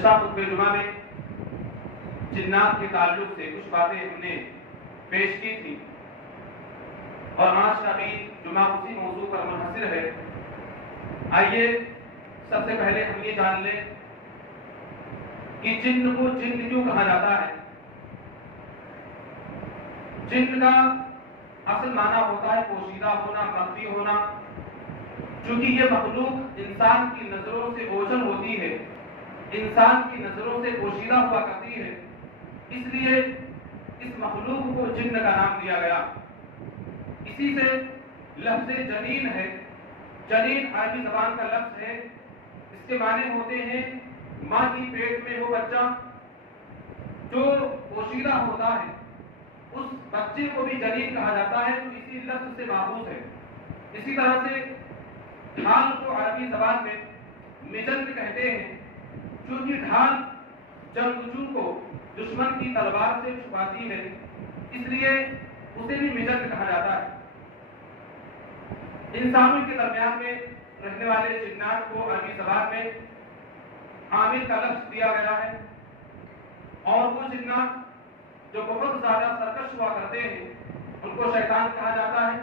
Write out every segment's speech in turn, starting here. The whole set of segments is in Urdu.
گزشتہ خطبہ جمعہ میں جنات کے تعلق سے کچھ باتیں ہم نے پیش کی تھی اور آج کا بھی جمعہ اسی موضوع پر منحصر ہے۔ آئیے سب سے پہلے ہم یہ جان لیں کہ جن کو جن کیوں کہا جاتا ہے۔ جن کا اصل معنی ہوتا ہے پوشیدہ ہونا، مخفی ہونا۔ چونکہ یہ مخلوق انسان کی نظروں سے اوجھل ہوتی ہے، انسان کی نظروں سے پوشیدہ ہوا کرتی ہے، اس لیے اس مخلوق کو جن کا نام دیا گیا۔ اسی سے لفظ جنین ہے۔ جنین عربی زبان کا لفظ ہے، اس کے معنی ہوتے ہیں ماں کی پیٹ میں وہ بچہ جو پوشیدہ ہوتا ہے، اس بچے کو بھی جنین کہا جاتا ہے، تو اسی لفظ سے ماخوذ ہے۔ اسی طرح سے ڈھال کو عربی زبان میں مجن کہتے ہیں، چونکہ ڈھال جنگجو کو دشمن کی تلوار سے چھپاتی ہے، اس لیے اسے بھی مجن کہا جاتا ہے۔ انسانوں کے درمیان میں رہنے والے جنات کو عربی زبان میں عامل کا لفظ دیا گیا ہے، اور وہ جنات جو بہت زیادہ سرکش ہوا کرتے ہیں ان کو شیطان کہا جاتا ہے۔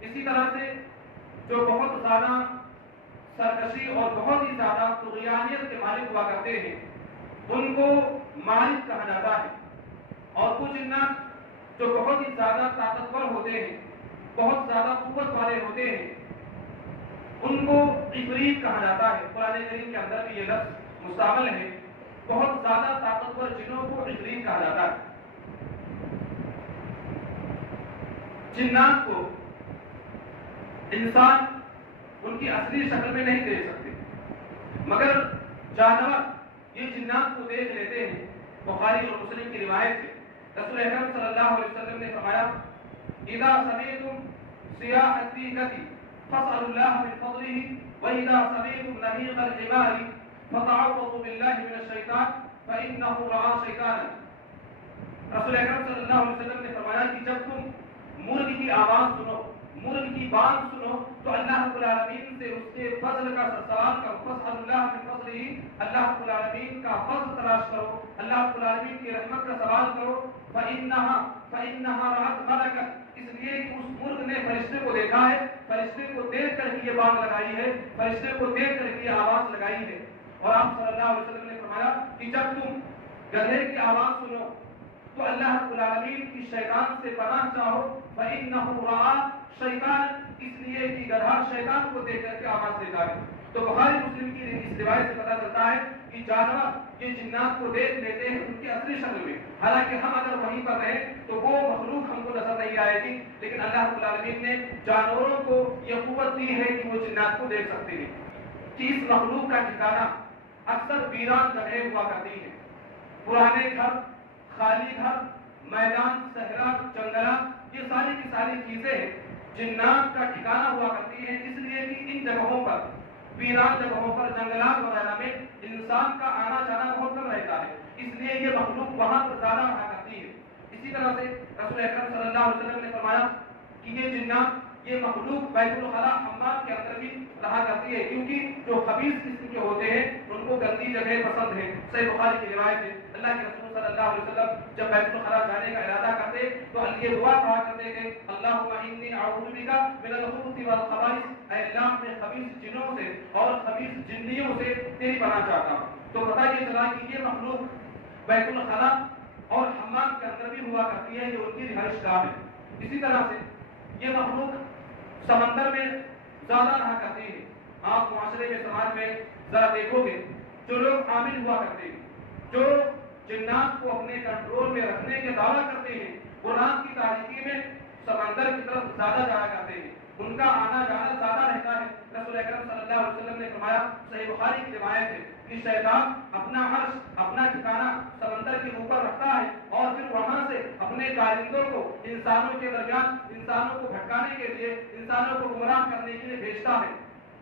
اسی طرح سے جو بہت زیادہ سرکشی اور بہت ہی زیادہ طغیانیت کے مالک ہوا کرتے ہیں ان کو مالک کہا جاتا ہے، اور وہ جنات جو بہت ہی زیادہ طاقتور ہوتے ہیں، بہت زیادہ قوت والے ہوتے ہیں، ان کو عفریت کہا جاتا ہے۔ قرآن کریم کے اندر بھی یہ لفظ مستعمل ہے، بہت زیادہ طاقتور جنوں کو عفریت کہا جاتا ہے۔ جنات کو انسان ان کی اصلی شکل میں نہیں دیکھ سکتے، مگر جانور یہ جنات کو دیکھ لیتے ہیں۔ بخاری اور مسلم کی روایت ہے، رسول اکرم صلی اللہ علیہ وسلم نے فرمایا اذا سمعتم صياح الديكة فاسألوا الله من فضله وإذا سمعتم نهيق الحمار فتعوذوا بالله من الشيطان فإنه رأى شيطانا۔ رسول اکرم صلی اللہ علیہ وسلم نے فرمایا کہ جب تم مرغ کی آواز سنو، مرغ کی بانگ سنو، تو اللہ رب العالمین سے اس کے فضل کا سوال کرو۔ فاسألوا الله من فضله، اللہ رب العالمین کا فضل تلاش کرو، اللہ رب العالمین کی رحمت کا سوال کرو۔ فإنها رأت ملکا، اس لیے کہ اس مرغ نے فرشتے کو دیکھا ہے، فرشتے کو دیکھ کر ہی یہ بانگ لگائی ہے، فرشتے کو دیکھ کر ہی یہ آواز لگائی ہے۔ اور آپ صلی اللہ علیہ وسلم نے فرمایا کہ جب تم گدھے کی آواز سنو تو اللہ رب العالمین کی شیطان سے پناہ چاہو۔ فإنه رأى شیطان، اس لیے کہ گدھا شیطان کو دیکھ کر کے آواز دیتا ہے۔ تو بخاری مسلم کی اس روایت سے پتہ چلتا ہے کہ جانور یہ جنات کو دیکھ لیتے ہیں ان کی اصلی شکل میں، حالانکہ ہم اگر وہیں پر رہیں تو وہ مخلوق ہم کو نظر نہیں آئے گی، لیکن اللہ رب العالمین نے جانوروں کو یہ قوت دی ہے کہ وہ جنات کو دیکھ سکتے ہیں۔ کہ اس مخلوق کا ٹھکانہ اکثر ویران جگہیں ہوا کرتی ہیں، پرانے گھر، خالی گھر، میدان، صحرا، جنگلات، یہ ساری کی ساری چیزیں جنات کا ٹھکانہ ہوا کرتی ہیں، اس لیے کہ ان جگہوں پر، ویران جگہوں پر، جنگلات وغیرہ میں انسان کا آنا جانا بہت کم رہتا ہے، اس لیے یہ مخلوق وہاں پر زیادہ رہا کرتی ہے۔ اسی طرح سے رسول اکرم صلی اللہ علیہ وسلم نے فرمایا کہ یہ جنات، یہ مخلوق بیت الخلاء حمام کے اندر بھی رہا کرتی ہے، کیونکہ جو خبیث قسم کے ہوتے ہیں ان کو گندی جگہ پسند ہے۔ صحیح بخاری کی روایت ہے، اللہ کے رسول صلی اللہ علیہ وسلم جب بیت الخلاء جانے کا ارادہ کرتے تو یہ دعا پڑھا کرتے تھے، اللہم انی اعوذ بک من الخبث والخبائث، اے اللہ میں خبیث جنوں سے اور خبیث جنیوں سے تیری پناہ چاہتا ہوں۔ تو پتہ یہ چلا کہ یہ مخلوق بیت الخلاء اور حمام کے اندر بھی ہوا کرتی ہے، یہ ان کی رہائش گاہ ہے۔ اسی طرح سے یہ مخلوق سمندر میں زیادہ رہا کرتی ہے۔ آپ معاشرے میں، سماج میں ذرا دیکھو گے، جو لوگ عامل ہوا کرتے ہیں، جو جنات کو اپنے کنٹرول میں رکھنے کے دعویٰ کرتے ہیں، وہ رات کی تاریکی میں سمندر کی طرف زیادہ جایا کرتے ہیں، ان کا آنا جانا زیادہ رہتا ہے۔ رسول اکرم صلی اللہ علیہ وسلم نے فرمایا، صحیح بخاری کی روایت ہے، کہ شیطان اپنا عرش، اپنا ٹھکانہ سمندر کے اوپر رکھتا ہے اور پھر وہاں سے اپنے کارندوں کو انسانوں کے درمیان، انسانوں کو بھٹکانے کے لیے، انسانوں کو گمراہ کرنے کے لیے بھیجتا ہے۔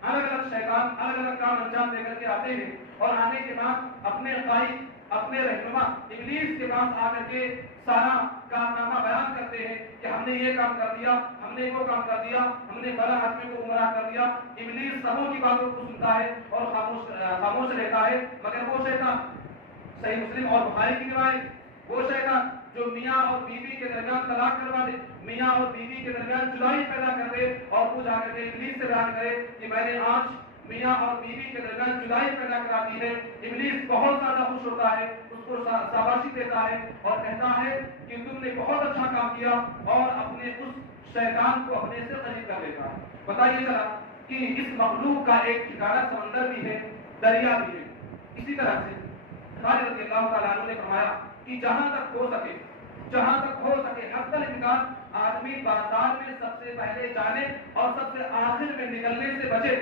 الگ الگ شیطان الگ الگ کام انجام دے کر کے آتے ہیں، اور آنے کے بعد اپنے قائد، اپنے رہنما ابلیس کے پاس آ کر کے سارا کارنامہ بیان کرتے ہیں کہ ہم نے یہ کام کر دیا، ہم نے وہ کام کر دیا، ہم نے فلاں آدمی کو گمراہ کر دیا۔ ابلیس سبوں کی باتوں کو سنتا ہے اور خاموش رہتا ہے، مگر وہ شیطان صحیح مسلم اور بخاری کی روایت، وہ شیطان جو میاں اور بیوی کے درمیان طلاق کروا دے، میاں اور بیوی کے درمیان جدائی پیدا کر دے، اور وہ جا کر کے ابلیس سے بیان کرے کہ میں نے آج میاں اور بیوی کے درمیان جدائی پیدا کرا دی ہے۔ ابلیس بہت زیادہ خوش ہوتا ہے، اس کو شاباشی دیتا ہے اور کہتا ہے کہ تم نے بہت اچھا کام کیا، اور اپنے اس شیطان کو اپنے سے قریب کر لیتا ہے۔ بتائیے ذرا کہ اس مخلوق کا ایک ٹھکانہ سمندر بھی ہے، دریا بھی ہے۔ اسی طرح سے خالد رضی اللہ تعالیٰ عنہ نے فرمایا کہ جہاں تک ہو سکے حتی الامکان آدمی بازار میں سب سے پہلے جانے اور سب سے آخر میں نکلنے سے بچے،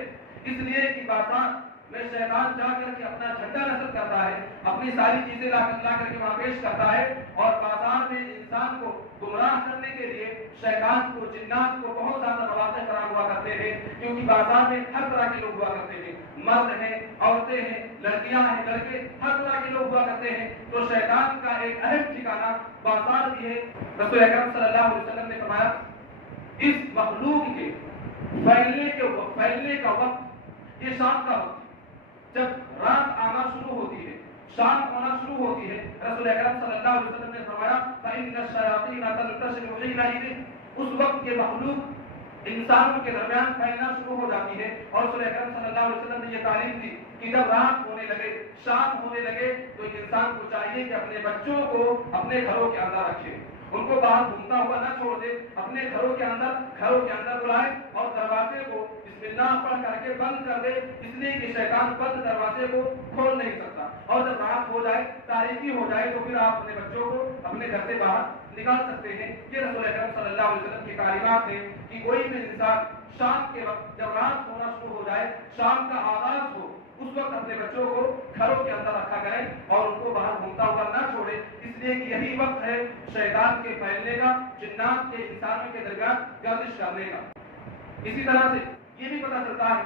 اس لیے کہ بازار میں شیطان جا کر کے اپنا جھنڈا نصب کرتا ہے، اپنی ساری چیزیں لا کر کے وہاں پیش کرتا ہے، اور بازار میں انسان کو گمراہ کرنے کے لیے شیطان کو، جنات کو بہت زیادہ مواقع فراہم ہوا کرتے ہیں، کیونکہ بازار میں ہر طرح کے لوگ ہوا کرتے ہیں، مرد ہیں، عورتیں ہیں، لڑکیاں ہیں، لڑکے، ہر طرح کے لوگ ہوا کرتے ہیں۔ تو شیطان کا ایک اہم ٹھکانہ بازار بھی ہے۔ رسول اکرم صلی اللہ علیہ وسلم نے فرمایا اس مخلوق کے پھیلنے کا وقت یہ شام کا وقت، جب رات آنا شروع ہوتی ہے، شام ہونا شروع ہوتی ہے، رسول اکرم صلی اللہ علیہ وسلم نے فرمایا فَإِنَّ الشَّيَاطِينَ تَنْتَشِرُ حِينَئِذٍ، اس وقت کے مخلوق انسانوں کے درمیان پھیلنا شروع ہو جاتی ہے۔ اور رسول اکرم صلی اللہ علیہ وسلم نے یہ تعلیم دی کہ جب رات ہونے لگے، شام ہونے لگے، تو انسان کو چاہیے کہ اپنے بچوں کو اپنے گھروں کے اندر رکھے، ان کو باہر گھومتا ہوا نہ چھوڑ دے، اپنے گھروں کے اندر بلائے اور دروازے کو بسم اللہ پڑھ کر کے بند کر دے، اس لیے کہ شیطان بند دروازے کو کھول نہیں سکتا، اور جب رات ہو جائے، تاریکی ہو جائے، تو پھر آپ اپنے بچوں کو اپنے گھر سے باہر نکال سکتے ہیں۔ یہ رسول اکرم صلی اللہ علیہ وسلم کی تعلیمات ہیں کہ کوئی بھی انسان شام کے وقت جب رات ہونا شروع ہو جائے، شام کا آغاز ہو، اس وقت اپنے بچوں کو گھروں کے اندر رکھا کرے اور ان کو باہر گھومتا ہوا نہ چھوڑے، اس لیے کہ یہی وقت ہے شیطان کے پھیلنے کا، جنات کے انسانوں کے درمیان گردش کرنے کا۔ اسی طرح سے یہ بھی پتہ چلتا ہے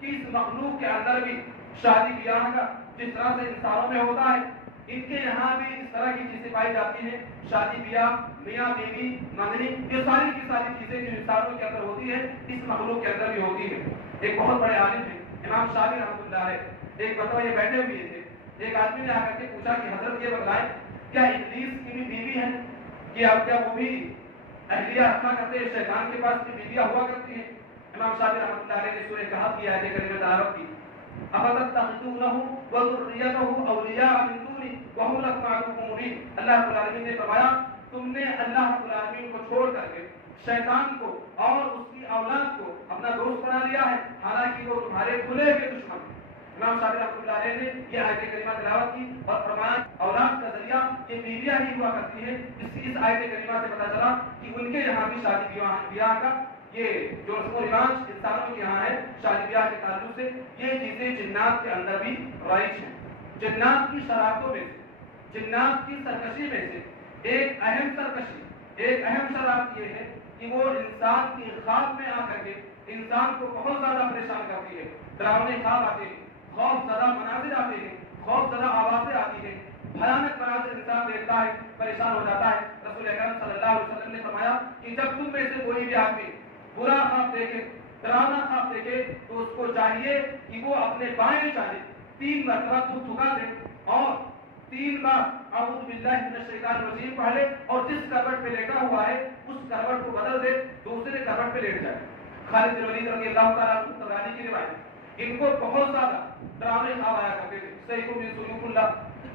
کہ اس مخلوق کے اندر بھی شادی بیاہ کا جس طرح سے انسانوں میں ہوتا ہے، ان کے یہاں بھی اس طرح کی چیزیں پائی جاتی ہیں، شادی بیاہ، میاں بیوی، منگنی، یہ ساری کی ساری چیزیں جو انسانوں کے اندر ہوتی ہے، اس مخلوق کے اندر بھی ہوتی ہے۔ ایک بہت بڑے عالم ہیں امام شافعی رحمۃ اللہ علیہ، ایک مرتبہ یہ بیٹھے ہوئے تھے، ایک آدمی نے آ کر کے پوچھا کہ حضرت یہ بتلائیں کیا ابلیس کی بھی بیوی ہے، کہ اب کیا وہ بھی اہلیہ رکھا کرتے ہیں، شیطان کے پاس بھی بیویاں ہوا کرتی ہیں؟ امام شافعی رحمۃ اللہ علیہ نے سورہ کہف کی آیت کریمہ تلاوت کی، افتتخذونہ وذریتہ اولیاء من دونی وہم لکم عدو مبین۔ اللہ رب العالمین نے فرمایا تم نے اللہ رب العالمین کو چھوڑ کر کے شیطان کو اور اس کی اولاد کو اپنا دوست بنا لیا ہے، حالانکہ وہ تمہارے کھلے ہوئے دشمن ہیں۔ امام شافعی رحمۃ اللہ علیہ نے یہ آیت کریمہ تلاوت کی اور فرمایا اولاد کا ذریعہ یہ بیویاں ہی ہوا کرتی ہیں۔ اس آیت کریمہ سے پتہ چلا کہ ان کے یہاں بھی شادی بیاہ کا یہ جو رسم و رواج انسانوں کے یہاں ہے شادی بیاہ کے تعلق سے، یہ چیزیں جنات کے اندر بھی رائج ہیں۔ جنات کی شرارتوں میں سے، جنات کی سرکشی میں سے ایک اہم شرارت یہ ہے کہ وہ انسان کی خواب میں آ کر کے انسان کو بہت زیادہ پریشان کرتی ہے۔ ڈراؤنے خواب آتے ہیں، خوف زدہ مناظر آتے ہیں، خوف زدہ آوازیں آتی ہیں، بھیانک مناظر انسان دیکھتا ہے، پریشان ہو جاتا ہے۔ رسول اکرم صلی اللہ علیہ وسلم نے فرمایا کہ جب تم میں سے کوئی بھی آدمی برا خواب دیکھے، ڈراؤنا خواب دیکھے، تو اس کو چاہیے کہ وہ اپنے بائیں جانب 3 مرتبہ تھکا دے اور 3 بار اعوذ باللہ من الشیطان الرجیم پڑھ لے، اور جس کروٹ پہ لیٹا ہوا ہے اس کروٹ کو بدل دے، دوسرے کروٹ پہ لیٹ جائے۔ خالد بن ولید رضی اللہ تعالیٰ عنہ طبرانی کی روایت، ان کو بہت زیادہ ڈراؤنے خواب آیا کرتے تھے۔ سیف من سیوف اللہ،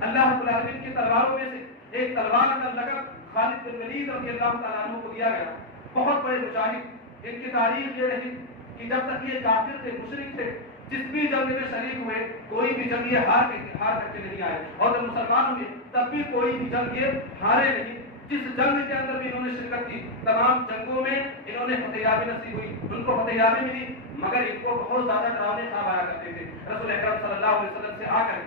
اللہ رب العالمین کی تلواروں میں سے ایک تلوار کا لقب خالد بن ولید رضی اللہ تعالیٰ عنہ کو دیا گیا۔ بہت بڑے مجاہد، ان کی تاریخ یہ رہی کہ جب تک یہ کافر تھے، مشرک تھے، جس بھی جنگ میں شریک ہوئے کوئی بھی جنگ یہ ہار کر کے نہیں آئے، اور جب مسلمان ہوئے تب بھی کوئی بھی جنگ یہ ہارے نہیں۔ جس جنگ کے اندر بھی انہوں نے شرکت کی، تمام جنگوں میں انہوں نے فتحیابی نصیب ہوئی، ان کو فتحیابی ملی، مگر ان کو بہت زیادہ ڈراؤنے خواب آیا کرتے تھے۔ رسول اکرم صلی اللہ علیہ وسلم سے آ کر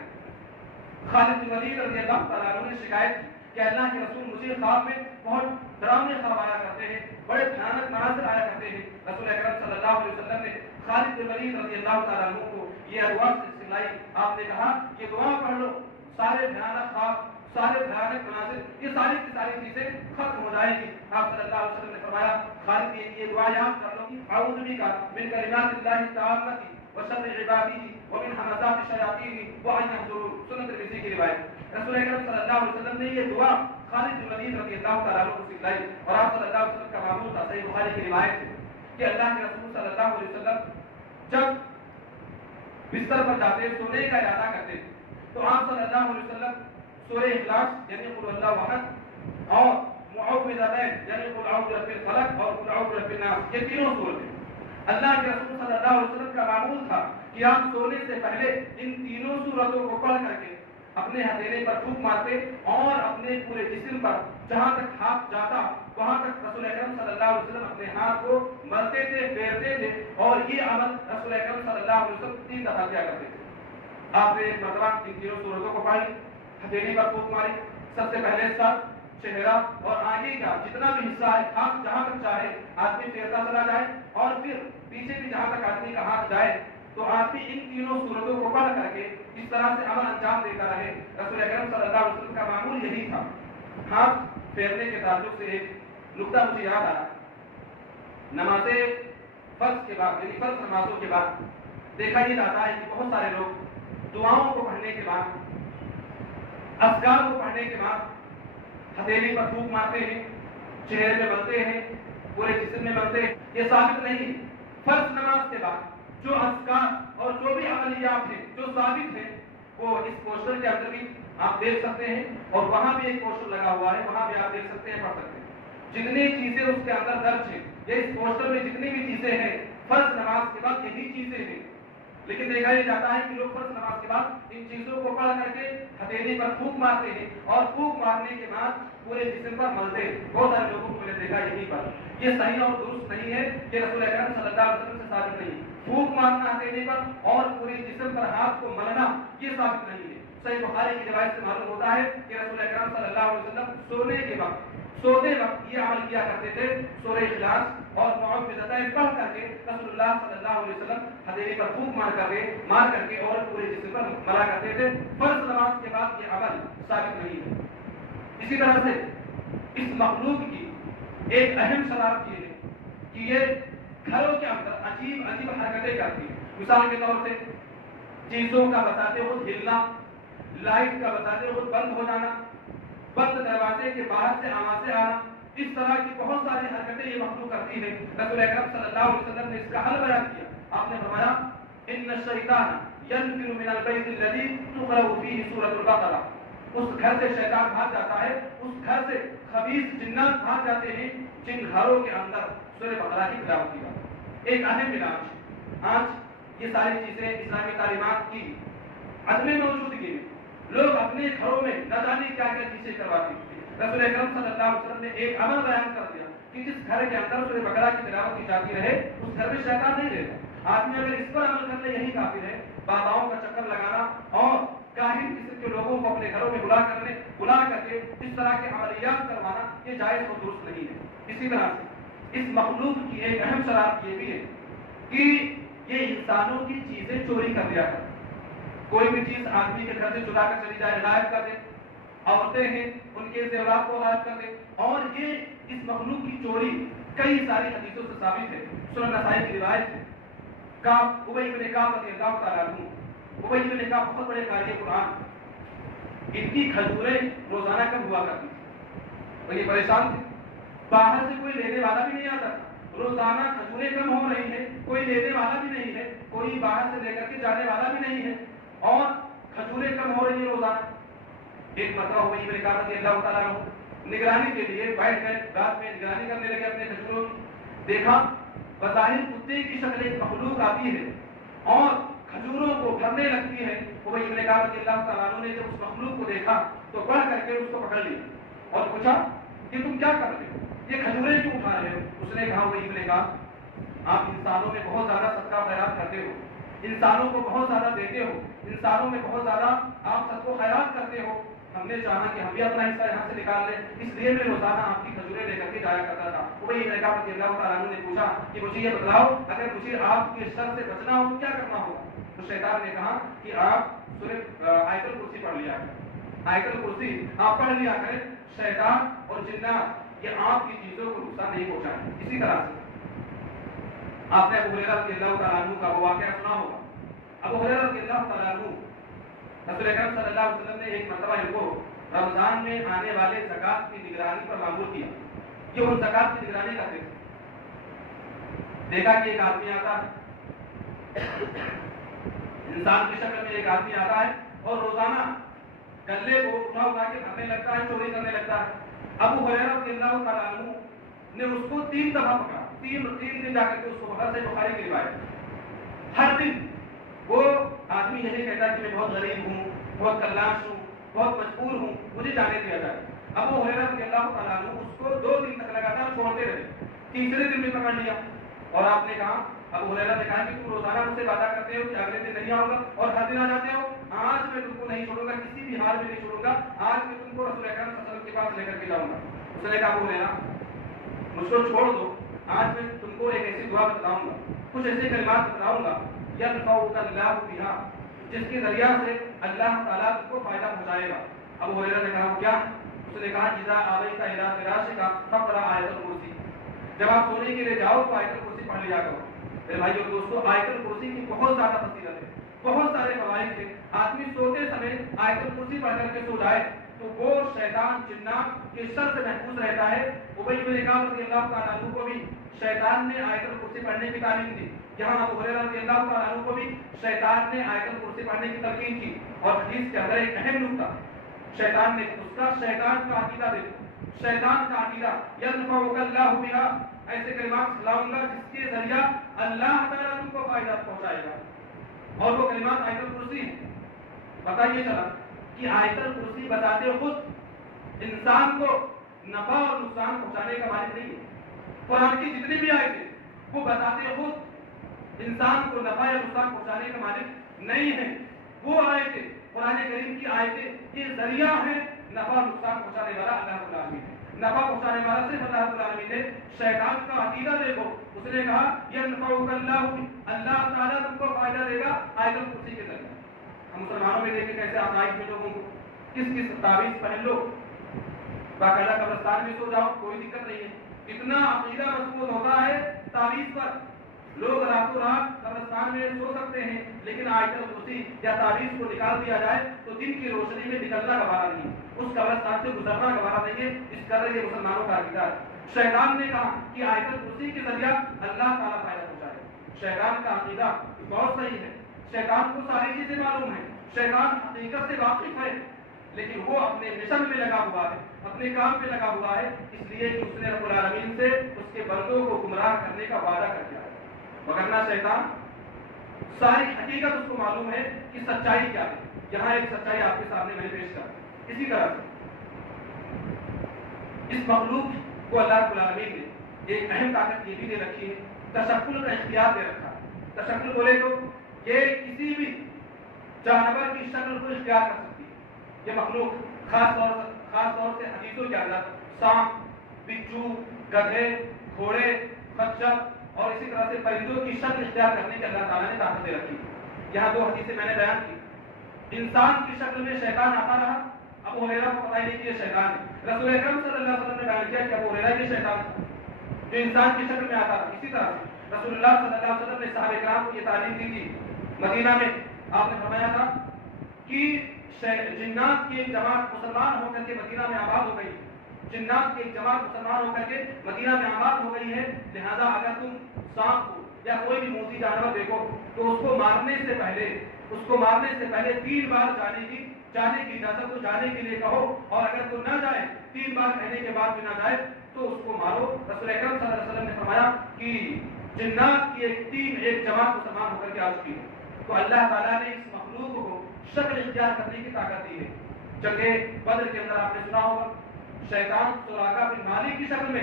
خالد بن ولید رضی اللہ تعالیٰ عنہ نے شکایت کی کہ اللہ کے رسول مجھے خواب میں بہت ڈراؤنے خواب آیا کرتے ہیں، بڑے بھیانک مناظر آیا کرتے ہیں۔ رسول اکرم صلی اللہ علیہ وسلم نے خالد بن ولید رضی اللہ تعالیٰ عنہ کو یہ دعا سنائی۔ آپ نے کہا کہ دعا پڑھ لو، سارے بھیانک خواب، سارے بھیانک مناظر، یہ ساری کی ساری چیزیں ختم ہو جائیں گی۔ آپ صلی اللہ علیہ وسلم نے فرمایا خالد یہ دعا یاد کر لو، اعوذ بک من کلمات اللہ التامۃ وشر عبادہ ومن همزات الشیاطین وان یحضرون، سنن ترمذی کی روایت۔ رسول اکرم صلی اللہ علیہ وسلم نے یہ دعا خالد بن ولید رضی اللہ تعالیٰ عنہ کو سکھلائی اور آپ صلی اللہ علیہ وسلم کا معمول تھا، صحیح بخاری کی روایت ہے کہ اللہ کے رسول صلی اللہ علیہ وسلم جب بستر پر جاتے سونے کا ارادہ کرتے تو آپ صلی اللہ علیہ وسلم سورہ اخلاص یعنی قل اللہ احد اور معوذتین یعنی قل اعوذ برب الفلق اور قل اعوذ برب الناس، یہ تینوں سورتیں اللہ کے رسول صلی اللہ علیہ وسلم کا معمول تھا کہ آپ سونے سے پہلے ان تینوں سورتوں کو پڑھ کر کے اپنے ہتھیلی پر پھونک مارتے اور اپنے پورے جسم پر جہاں تک ہاتھ جاتا وہاں تک رسول اکرم صلی اللہ علیہ وسلم اپنے ہاتھ کو ملتے تھے، پھیرتے تھے اور یہ عمل رسول اکرم صلی اللہ علیہ وسلم 3 دفعہ کیا کرتے تھے۔ آپ نے ایک مرتبہ ان تینوں سورتوں کو پڑھی، ہتھیلی پر پھونک ماری، سب سے پہلے سر، چہرہ اور آگے کا جتنا بھی حصہ ہے ہاتھ جہاں تک چاہے آدمی پھیرتا چلا جائے اور پھر پیچھے بھی جہاں تک آدمی کا ہاتھ جائے تو آدمی ان تینوں سورتوں کو پڑھ کر کے اس طرح سے عمل انجام دیتا رہے۔ رسول اکرم صلی اللہ علیہ وسلم کا معمول یہی تھا۔ ہاتھ پھیرنے کے تعلق سے ایک نقطہ مجھے یاد آیا، نماز فرض کے بعد یعنی فرض نمازوں کے بعد دیکھا یہ جاتا ہے کہ بہت سارے لوگ دعاؤں کو پڑھنے کے بعد اذکار کو پڑھنے کے بعد ہتھیلی پر پھونک مارتے ہیں، چہرے پہ ملتے ہیں، پورے جسم میں ملتے ہیں، یہ ثابت نہیں۔ فرض نماز کے بعد جو اذکار اور جو بھی عملیات ہیں جو ثابت ہیں وہ اس پوسٹر کے اندر بھی آپ دیکھ سکتے ہیں اور وہاں بھی ایک پوسٹر لگا ہوا ہے، وہاں بھی آپ دیکھ سکتے ہیں، پڑھ سکتے ہیں۔ جتنی چیزیں اس کے اندر درج ہیں، یہ اس پوسٹر میں جتنی بھی چیزیں ہیں فرض نماز کے بعد یہی چیزیں ہیں، لیکن دیکھا یہ جاتا ہے کہ لوگ فرض نماز کے بعد ان چیزوں کو پڑھ کر کے ہتھیلی پر پھونک مارتے ہیں اور پھونک مارنے کے بعد پورے جسم پر ملتے ہیں۔ بہت سارے لوگوں کو میں نے دیکھا یہیں پر، یہ صحیح اور درست نہیں ہے کہ رسول اکرم صلی اللہ علیہ وسلم سے ثابت نہیں۔ پھونک مارنا ہتھیلی پر اور پورے جسم پر ہاتھ کو ملنا یہ ثابت نہیں ہے۔ صحیح بخاری کی روایت سے معلوم ہوتا ہے کہ رسول اکرم صلی اللہ علیہ وسلم سوتے وقت یہ عمل کیا کرتے تھے، سورہ اخلاص اور معوذتین پڑھ کر کے رسول اللہ صلی اللہ علیہ وسلم ہتھیلی پر پھونک مار کر کے اور پورے جسم پر ملا کرتے تھے۔ فرض نماز کے بعد یہ عمل ثابت نہیں ہے۔ اسی طرح سے اس مخلوق کی ایک اہم شرارت یہ ہے کہ یہ گھروں کے اندر عجیب عجیب حرکتیں کرتی ہے۔ مثال کے طور سے چیزوں کا بتاتے خود ہلنا، لائٹ کا بتاتے خود بند ہو جانا، بند دروازے کے باہر سے آوازیں آنا، اس طرح کی بہت ساری حرکتیں یہ مخلوق کرتی ہے۔ رسول اکرم صلی اللہ علیہ وسلم نے اس کا حل بیان کیا، آپ نے فرمایا ان الشیطان ينفر من البيت الذي تقرأ فيه سورة البقرة، اس گھر سے شیطان بھاگ جاتا ہے، اس گھر سے خبیث جنات بھاگ جاتے ہیں جن گھروں کے اندر سورہ بقرہ کی تلاوت کی جاتی ہے۔ ایک اہم علاج آج یہ ساری چیزیں اسلامی تعلیمات کی عدم موجودگی میں لوگ اپنے گھروں میں نہ جانے کیا کیا چیزیں کرواتے ہیں۔ رسول اکرم صلی اللہ علیہ وسلم نے ایک عمل بیان کر دیا کہ جس گھر کے اندر سورہ بقرہ کی تلاوت کی جاتی رہے اس گھر میں شیطان نہیں رہتا۔ آدمی اگر اس پر عمل کر لے یہی کافی ہے۔ باباؤں کا چکر لگانا اور کاہن قسم کے لوگوں کو اپنے گھروں میں بلا کر کے اس طرح کے عملیات کروانا یہ جائز اور درست نہیں ہے۔ اسی طرح سے اس مخلوق کی ایک اہم شرارت یہ بھی ہے کہ یہ انسانوں کی چیزیں چوری کر دیا کرتا ہے۔ کوئی بھی چیز آدمی کے گھر سے چرا کر چلی جائے، غائب کر دے، عورتیں ہیں ان کے زیورات کو غائب کر دے، اور یہ اس مخلوق کی چوری کئی ساری حدیثوں سے ثابت ہے۔ سنن نسائی کی روایت ہے، ابی بن کعب رضی اللہ تعالیٰ عنہ، ابی بن کعب بہت بڑے قاری قرآن، ان کی کھجوریں روزانہ کم ہوا کرتی تھی اور یہ پریشان تھے، باہر سے کوئی لینے والا بھی نہیں آتا تھا۔ روزانہ کھجوریں کم ہو رہی ہیں، کوئی لینے والا بھی نہیں ہے، کوئی باہر سے لے کر کے جانے والا بھی نہیں ہے اور کھجوریں کم ہو رہی ہیں روزانہ۔ ایک مرتبہ ابی بن کعب رضی اللہ تعالیٰ عنہ نگرانی کے لیے بیٹھ گئے، رات میں نگرانی کرنے لگے اپنے کھجوروں کی۔ دیکھا بظاہر کتے کی شکل ایک مخلوق آتی ہے اور کھجوروں کو بھرنے لگتی ہے۔ ابی بن کعب رضی اللہ تعالیٰ عنہ نے جب اس مخلوق کو دیکھا تو بڑھ کر کے اس کو پکڑ لیا اور پوچھا کہ تم کیا کر رہے ہو، یہ کھجوریں کیوں اٹھا رہے ہو؟ اس نے کہا ابی بن کعب آپ انسانوں میں بہت زیادہ صدقہ خیرات کرتے ہو، انسانوں کو بہت زیادہ دیتے ہو، انسانوں میں بہت زیادہ آپ سب کو خیرات کرتے ہو، ہم نے چاہا کہ ہم بھی اپنا حصہ یہاں سے نکال لیں، اس لیے میں روزانہ آپ کی کھجوریں لے کر کے جایا کرتا تھا۔ ابی بن کعب رضی اللہ تعالیٰ عنہ نے پوچھا کہ مجھے یہ بتلاؤ اگر مجھے آپ کے شر سے بچنا ہو تو کیا کرنا ہوگا؟ تو شیطان نے کہا کہ آپ سورہ آیت الکرسی پڑھ لیا کریں، آیت الکرسی آپ پڑھ لیا کریں، شیطان اور جنات یہ آپ کی چیزوں کو نقصان نہیں پہنچائیں۔ اسی طرح سے آپ نے ابو ہریرہ رضی اللہ تعالیٰ عنہ کا وہ واقعہ سنا ہوگا۔ ابو ہریرہ رضی اللہ تعالیٰ عنہ رسول اکرم صلی اللہ علیہ وسلم نے ایک مرتبہ ان کو رمضان میں آنے والے زکات کی نگرانی پر معمور کیا. یہ ان زکات کی نگرانی کرتے تھے. دیکھا کہ ایک آدمی آتا ہے, انسان کی شکل میں ایک آدمی آتا ہے اور روزانہ گلے کو اٹھا کے بھرنے لگتا ہے, چوری کرنے لگتا ہے. ابو ہریرہ رضی اللہ تعالیٰ عنہ نے اس کو 3 دفعہ پکڑا, 3 دن جا کر کے اس کو پکڑا. صحیح بخاری کی روایت. ہر دن وہ آدمی یہی کہتا ہے کہ میں بہت غریب ہوں, بہت کلاش ہوں, بہت مجبور ہوں, مجھے جانے دیا جائے. ابو ہریرہ رضی اللہ تعالیٰ عنہ اس کو 2 دن تک لگاتار چھوڑتے رہے. تیسرے دن میں پکڑ لیا اور آپ نے کہا, ابو ہریرہ نے کہا کہ تم روزانہ مجھ سے وعدہ کرتے ہو کہ اگلے دن نہیں آؤں گا اور ہر دن آ جاتے ہو. آج میں تم کو نہیں چھوڑوں گا, کسی بھی حال میں نہیں چھوڑوں گا. آج میں تم کو رسول اکرم صلی اللہ علیہ وسلم کے پاس لے کر کے جاؤں گا. اس نے کہا ابو ہریرہ مجھ کو چھوڑ دو, آج میں تم کو ایک ایسی دعا بتلاؤں گا, کچھ ایسے کلمات بتلاؤں گا یرفعک اللہ بہا, جس کے ذریعہ سے اللہ تعالیٰ تم کو فائدہ پہنچائے گا. ابو ہریرہ نے کہا کیا؟ اس نے کہا اذا آویت الی فراشک فاقرأ آیۃ الکرسی, جب آپ سونے کے لیے جاؤ تو آیت الکرسی پڑھ لیا کرو. میرے بھائیو دوستو, آیت الکرسی کی بہت زیادہ فضیلت ہے, بہت سارے فوائد ہیں. آدمی سوتے سمے آیت الکرسی پڑھ کر کے سو جائے تو وہ شیطان جنات کے شر سے محفوظ رہتا ہے. ابی بن کعب رضی اللہ تعالیٰ عنہ کو بھی شیطان نے آیت الکرسی پڑھنے کی تعلیم دی. یہاں ابو ہریرہ رضی اللہ تعالیٰ عنہ کو بھی شیطان نے آیت الکرسی پڑھنے کی تلقین کی. اور حدیث کے اندر ایک اہم نکتہ شیطان نے شیطان کا عقیدہ دیکھو. شیطان کا عقیدہ یرفعک اللہ بہا, ایسے کلمات سلاؤں گا جس کے ذریعہ اللہ تعالیٰ تم کو فائدہ پہنچائے گا. اور وہ کلمات آیت الکرسی ہیں. پتہ یہ چلا کہ آیت الکرسی بتاتے خود انسان کو نفع اور نقصان پہنچانے کا مالک نہیں ہے. قرآن کی جتنی بھی آیتیں وہ بتاتے خود انسان کو نفع یا نقصان پہنچانے کا مالک نہیں ہے. وہ آیتیں, قرآن کریم کی آیتیں یہ ذریعہ ہیں نفع اور نقصان پہنچانے والا اللہ رب العالمین ہے. نفع پہنچانے والا صرف اللہ رب العالمین ہے. شیطان کا عقیدہ دیکھو, اس نے کہا ینفعک اللہ, اللہ تعالیٰ تم کو فائدہ دے گا آیت الکرسی کے ذریعے. ہم مسلمانوں میں دیکھیں کیسے عقائد میں لوگوں کو کس تعویذ پہن لو, باقاعدہ قبرستان میں سو جاؤ, کوئی دقت نہیں ہے. اتنا عقیدہ مضبوط ہوتا ہے تعویذ پر, لوگ راتوں رات قبرستان میں سو سکتے ہیں, لیکن آیت الکرسی یا تعویذ کو نکال دیا جائے تو دن کی روشنی میں نکلنا گوارا نہیں, اس قبرستان سے گزرنا گوارا نہیں ہے. اس قدر یہ مسلمانوں کا عقیدہ ہے. شیطان نے کہا کہ آیت الکرسی کے ذریعہ اللہ تعالیٰ فائدہ پہنچائے. شیطان کا عقیدہ بہت صحیح ہے. شیطان کو ساری چیزیں معلوم ہیں, شیطان حقیقت سے واقف ہے, لیکن وہ اپنے مشن میں لگا ہوا ہے, اپنے کام پہ لگا ہوا ہے, اس لیے کہ اس نے رب العالمین سے اس کے بندوں کو گمراہ کرنے کا وعدہ کر دیا ہے. وگرنہ شیطان ساری حقیقت اس کو معلوم ہے کہ سچائی کیا ہے. یہاں ایک سچائی آپ کے سامنے میں پیش کر. اسی طرح سے اس مخلوق کو اللہ رب العالمین نے ایک اہم طاقت یہ بھی دے رکھی ہے, تشکل کا اختیار دے رکھا ہے. تشکل بولے تو یہ کسی بھی جانور کی شکل کو اختیار کر سکتی ہے. یہ مخلوق خاص طور سے حدیثوں کے اندر سانپ, بچھو, گدھے, گھوڑے, خچر اور اسی طرح سے پرندوں کی شکل اختیار کرنے کی اللہ تعالیٰ نے طاقت دے رکھی. یہاں 2 حدیثیں میں نے بیان کی. انسان کی شکل میں شیطان آتا رہا, ابو ہریرہ کو پتہ نہیں کہ یہ شیطان ہے. رسول اکرم صلی اللہ علیہ وسلم نے بیان کیا کہ ابو ہریرہ یہ شیطان تھا جو انسان کی شکل میں آتا رہا. اسی طرح سے رسول اللہ صلی اللہ علیہ وسلم نے صحابہ کرام کو یہ تعلیم دی تھی. مدینہ میں آپ نے فرمایا تھا کہ جنات کی ایک جماعت مسلمان ہو کر کے مدینہ میں آباد ہو گئی. جنات کی ایک جماعت مسلمان ہو کر کے مدینہ میں آباد ہو گئی ہے. لہذا اگر تم سانپ کو یا کوئی بھی موذی جانور دیکھو تو اس کو مارنے سے پہلے 3 بار جانے کی اجازت کو جانے کے لیے کہو, اور اگر تو نہ جائے 3 بار کہنے کے بعد بھی نہ جائے تو اس کو مارو. رسول اکرم صلی اللہ علیہ وسلم نے فرمایا کہ جنات کی ایک جماعت مسلمان ہو کر کے آ چکی ہے. تو اللہ تعالیٰ نے اس مخلوق کو شکل اختیار کرنے کی طاقت دی ہے. جنگ بدر کے اندر آپ نے سنا ہوگا شیطان سراقہ بن مالک کی شکل میں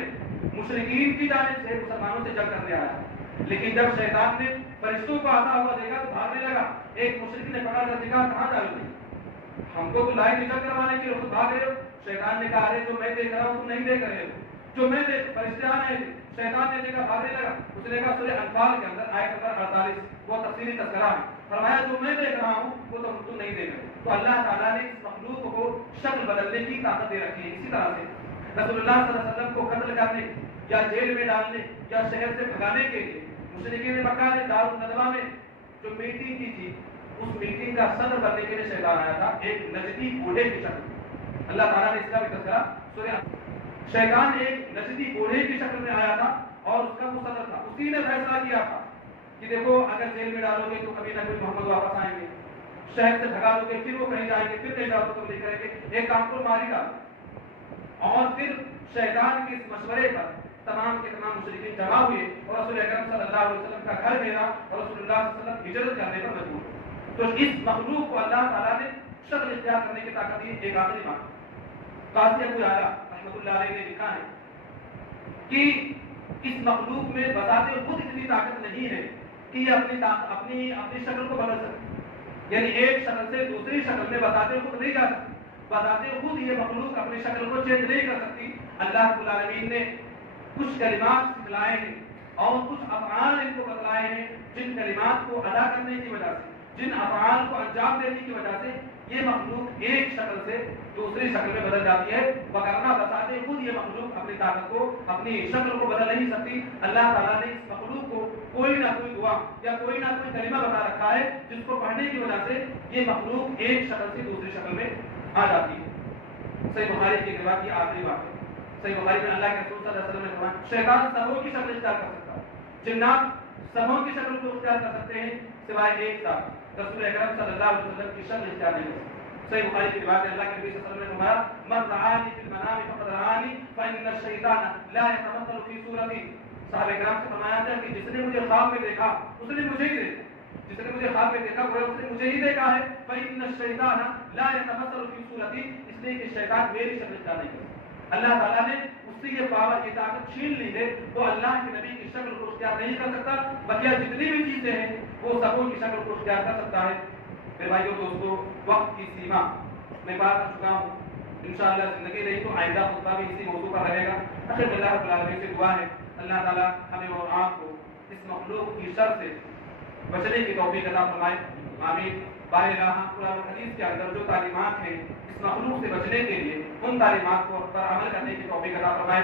مشرکین کی جانب سے مسلمانوں سے جنگ کرنے آیا, لیکن جب شیطان نے فرشتوں کو آتا ہوا دیکھا تو بھاگنے لگا. ایک مشرک نے پکڑ کر دیکھا, کہاں جا رہے ہو, ہم کو تو لائن نکل کروانے کے لیے خود بھاگ رہے ہو. شیطان نے کہا ارے جو میں دیکھ رہا ہوں تم نہیں دیکھ رہے ہو, جو میں دیکھ فرشتے آ رہے تھے. شیطان نے دیکھا, بھاگنے لگا. اس نے کہا سورہ انفال کے اندر آیت نمبر 48 وہ تفصیلی تذکرہ ہے, فرمایا جو میں دیکھ رہا ہوں وہ تو تم نہیں دیکھ رہے. تو اللہ تعالیٰ نے اس مخلوق کو شکل بدلنے کی طاقت دے رکھی ہے. اسی طرح سے رسول اللہ صلی اللہ علیہ وسلم کو قتل کرنے یا جیل میں ڈالنے یا شہر سے بھگانے کے لیے مشرکین مکہ نے دار الندوہ میں جو میٹنگ کی تھی اس میٹنگ کا صدر بننے کے لیے شیطان آیا تھا ایک نجدی بوڑھے کی شکل میں. اللہ تعالیٰ نے اس کا بھی تذکرہ سورہ شیطان ایک نجدی بوڑھے کی شکل میں آیا تھا اور اس کا وہ صدر تھا. اسی نے فیصلہ کیا تھا کہ دیکھو اگر جیل میں ڈالو گے تو کبھی نہ کبھی محمد واپس آئیں گے, شہر سے بھگا دو گے پھر وہ کہیں جائیں گے, پھر کہیں جاؤ تو تم نہیں کریں گے, ایک کام کو مار ہی ڈالو. اور پھر شیطان کے اس مشورے پر تمام کے تمام مشرکین جمع ہوئے اور رسول اکرم صلی اللہ علیہ وسلم کا گھر گھیرا اور رسول اللہ صلی اللہ علیہ وسلم ہجرت کرنے پر مجبور ہوئے. تو اس مخلوق کو اللہ تعالیٰ نے شکل اختیار کرنے کی طاقت دی. ایک آخری بات قاضی ابو یعلا رحمۃ اللہ علیہ نے لکھا ہے کہ اس مخلوق میں بذات خود اتنی طاقت نہیں ہے کہ یہ اپنی شکل کو بدل سکے, یعنی ایک شکل سے دوسری شکل میں بذات خود نہیں جا سکتی. بذات خود یہ مخلوق اپنی شکل کو چینج نہیں کر سکتی. اللہ رب العالمین نے کچھ کلمات سکھلائے ہیں اور کچھ افعال ان کو بتلائے ہیں جن کلمات کو ادا کرنے کی وجہ سے, جن افعال کو انجام دینے کی وجہ سے یہ مخلوق ایک شکل سے دوسری شکل میں بدل جاتی ہے. وگرنہ بتاتے خود یہ مخلوق اپنی طاقت کو اپنی شکل کو بدل نہیں سکتی. اللہ تعالیٰ نے اس مخلوق کو کوئی نہ کوئی دعا یا کوئی نہ کوئی کلمہ بتا رکھا ہے جس کو پڑھنے کی وجہ سے یہ مخلوق ایک شکل سے دوسری شکل میں آ جاتی ہے. صحیح بخاری کی روایت کی آخری بات ہے. صحیح بخاری میں اللہ کے رسول صلی اللہ علیہ وسلم نے فرمایا شیطان سبوں کی شکل اختیار کر سکتا ہے, جنات سبوں کی شکل کو اختیار کر سکتے ہیں سوائے ایک ذات, رسول اکرم صلی اللہ علیہ وسلم کی شکل اختیار نہیں کر سکتے. صحیح بخاری کی روایت ہے اللہ کے نبی صلی اللہ علیہ وسلم نے فرمایا من رآنی فی المنام فقد رآنی فإن الشیطان لا يتمثل فی صورتی. صحابہ کرام سے فرمایا تھا کہ جس نے مجھے خواب میں دیکھا اس نے مجھے ہی دیکھا, جس نے مجھے خواب میں دیکھا وہ اس نے مجھے ہی دیکھا ہے. فإن الشیطان لا يتمثل فی صورتی, اس لیے کہ شیطان میری شکل اختیار نہیں کر سکتا. اللہ تعالیٰ نے اس سے یہ پاور یہ طاقت چھین لی ہے, وہ اللہ کے نبی کی شکل کو اختیار نہیں کر سکتا. بقیہ جتنی بھی چیزیں ہیں وہ سبوں کی شکل کو اختیار کر سکتا ہے. میرے بھائیوں دوستوں, وقت کی سیما میں بات کر چکا ہوں. انشاءاللہ زندگی رہی تو آئندہ خطبہ بھی اسی موضوع پر رہے گا. آخر میں اللہ رب العالمین سے دعا ہے اللہ تعالیٰ ہمیں اور آپ کو اس مخلوق کی شر سے بچنے کی توفیق عطا فرمائے. آمین. بارگاہ قرآن حدیث کے اندر جو تعلیمات ہیں اس مخلوق سے بچنے کے لیے ان تعلیمات کو پر عمل کرنے کی توفیق عطا فرمائے.